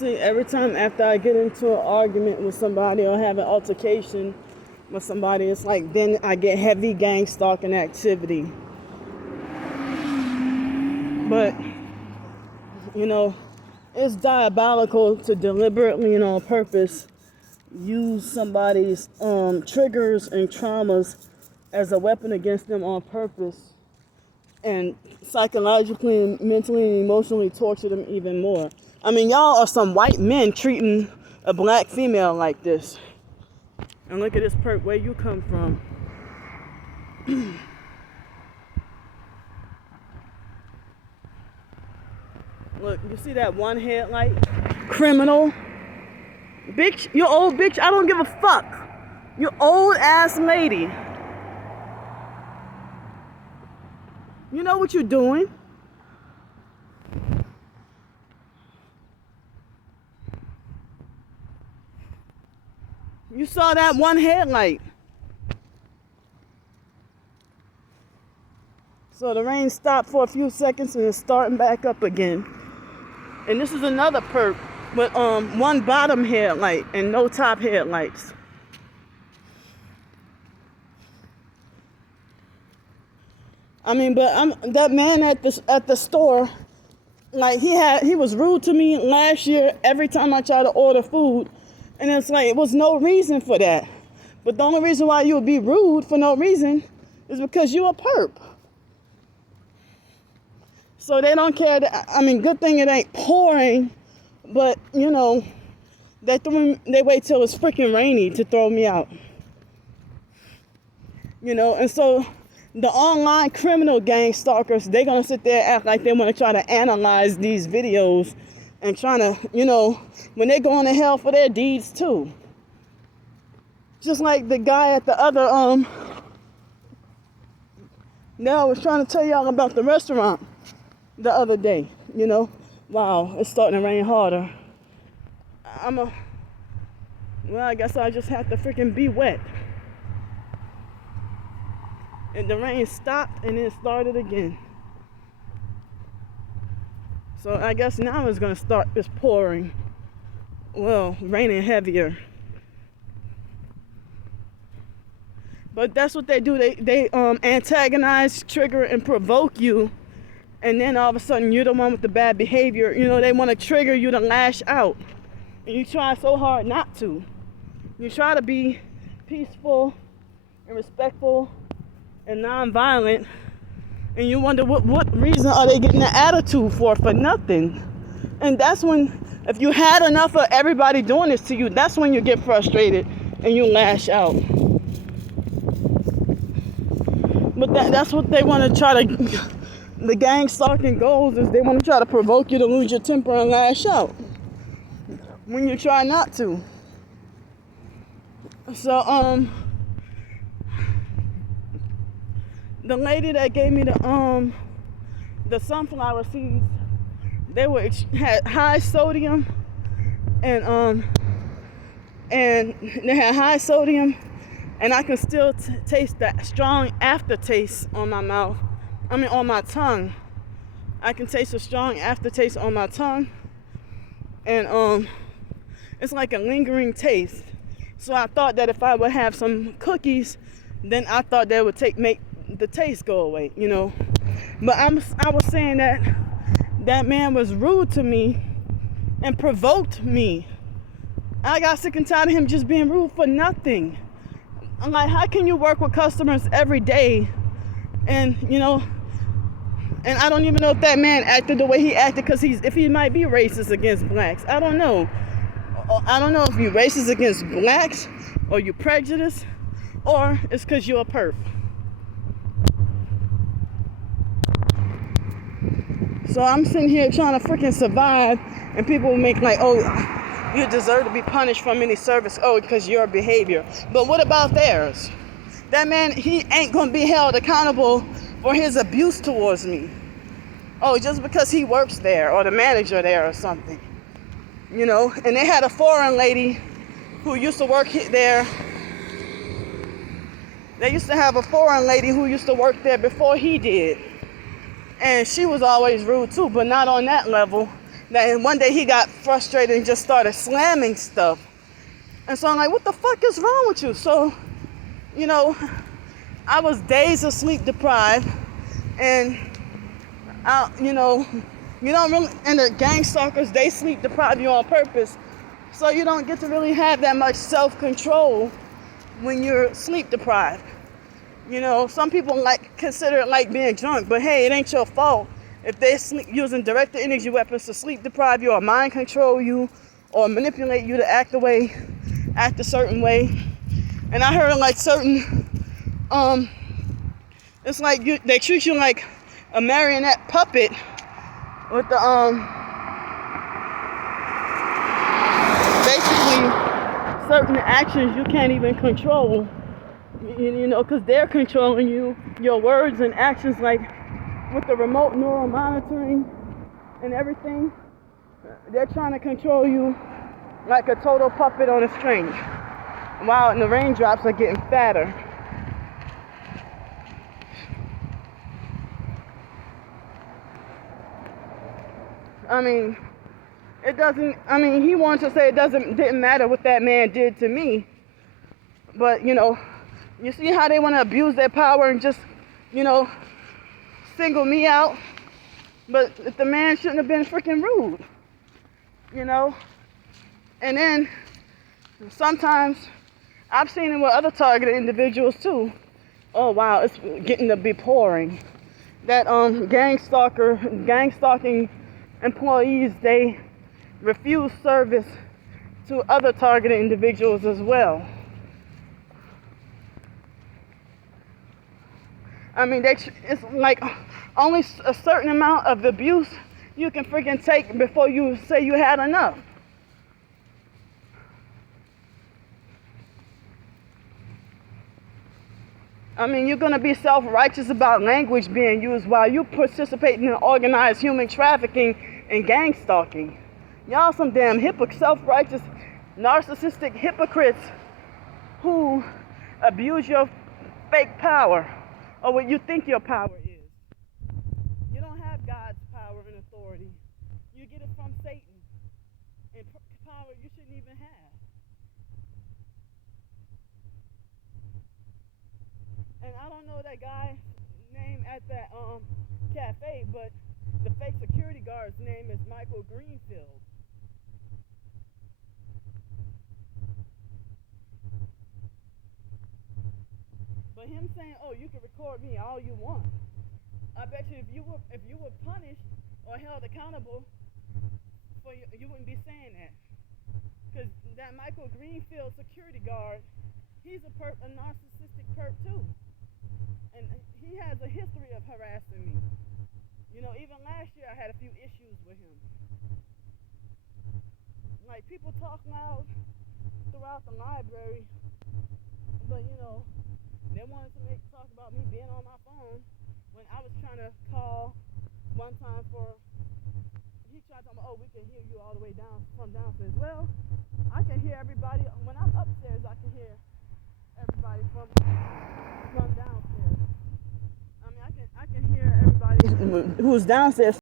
honestly, every time after I get into an argument with somebody or have an altercation with somebody, it's like then I get heavy gang stalking activity. But, you know, it's diabolical to deliberately and on purpose use somebody's triggers and traumas as a weapon against them on purpose and psychologically and mentally and emotionally torture them even more. I mean, y'all are some white men treating a black female like this. And look at this perp, where you come from. Look, you see that one headlight? Criminal. Bitch, you old bitch, I don't give a fuck. You old ass lady. You know what you're doing? You saw that one headlight. So the rain stopped for a few seconds and it's starting back up again. And this is another perp with one bottom headlight and no top headlights. I mean, but that man at the store, like he was rude to me last year every time I tried to order food, and it's like it was no reason for that. But the only reason why you would be rude for no reason is because you a perp. So they don't care that, I mean, good thing it ain't pouring, but you know, they wait till it's freaking rainy to throw me out. You know, and so the online criminal gang stalkers, they gonna sit there and act like they wanna try to analyze these videos and trying to, you know, when they going to hell for their deeds too. Just like the guy at the other, I was trying to tell y'all about the restaurant the other day, you know. Wow, it's starting to rain harder. I guess I just have to freaking be wet. And the rain stopped and it started again. So I guess now it's gonna start just pouring. Well, raining heavier. But that's what they do. They antagonize, trigger, and provoke you. And then all of a sudden you're the one with the bad behavior. You know, they want to trigger you to lash out. And you try so hard not to. You try to be peaceful and respectful and non-violent, and you wonder what reason are they getting an attitude for nothing. And that's when, if you had enough of everybody doing this to you, that's when you get frustrated and you lash out. But that's what they want to try to, the gang stalking goals is they want to try to provoke you to lose your temper and lash out when you try not to. So the lady that gave me the sunflower seeds, had high sodium and they had high sodium, and I can still taste that strong aftertaste on my mouth. I mean on my tongue. I can taste a strong aftertaste on my tongue, and it's like a lingering taste. So I thought that if I would have some cookies, then I thought that would make the taste go away, you know. But I was saying that man was rude to me and provoked me. I got sick and tired of him just being rude for nothing. I'm like, how can you work with customers every day and, you know, and I don't even know if that man acted the way he acted because if he might be racist against blacks. I don't know. I don't know if you're racist against blacks or you prejudiced or it's because you're a perp. So I'm sitting here trying to freaking survive, and people make like, oh, you deserve to be punished from any service, oh, because your behavior. But what about theirs? That man, he ain't gonna be held accountable for his abuse towards me. Oh, just because he works there or the manager there or something. You know, and they had a foreign lady who used to work there. They used to have a foreign lady who used to work there before he did. And she was always rude too, but not on that level. And one day he got frustrated and just started slamming stuff. And so I'm like, what the fuck is wrong with you? So, you know, I was days of sleep deprived, and you don't really, and the gang stalkers, they sleep deprive you on purpose. So you don't get to really have that much self-control when you're sleep deprived. You know, some people consider it like being drunk, but hey, it ain't your fault if they're using directed energy weapons to sleep deprive you or mind control you or manipulate you to act a certain way. And I heard like certain, it's like they treat you like a marionette puppet with the basically certain actions you can't even control. You know, because they're controlling you, your words and actions, like with the remote neural monitoring and everything. They're trying to control you like a total puppet on a string, while the raindrops are getting fatter. I mean, he wanted to say didn't matter what that man did to me. But, you see how they want to abuse their power and just, single me out? But the man shouldn't have been freaking rude, And then sometimes I've seen it with other targeted individuals too. Oh wow, it's getting to be pouring. That gang stalking employees, they refuse service to other targeted individuals as well. I mean, it's like only a certain amount of abuse you can freaking take before you say you had enough. I mean, you're going to be self-righteous about language being used while you participate in organized human trafficking and gang stalking. Y'all some damn self-righteous, narcissistic hypocrites who abuse your fake power, or what you think your power is. You don't have God's power and authority. You get it from Satan, and power you shouldn't even have. And I don't know that guy's name at that cafe, but the fake security guard's name is Michael Greenfield. But him saying, "Oh, you can record me all you want," I bet you if you were punished or held accountable for you wouldn't be saying that. Because that Michael Greenfield security guard, he's a narcissistic perp too, and he has a history of harassing me. Even last year I had a few issues with him. Like, people talk loud throughout the library, but they wanted to talk about me being on my phone when I was trying to call one time he tried to tell me, "Oh, we can hear you all the way down from downstairs." Well, I can hear everybody. When I'm upstairs, I can hear everybody from downstairs. I mean, I can hear everybody who's downstairs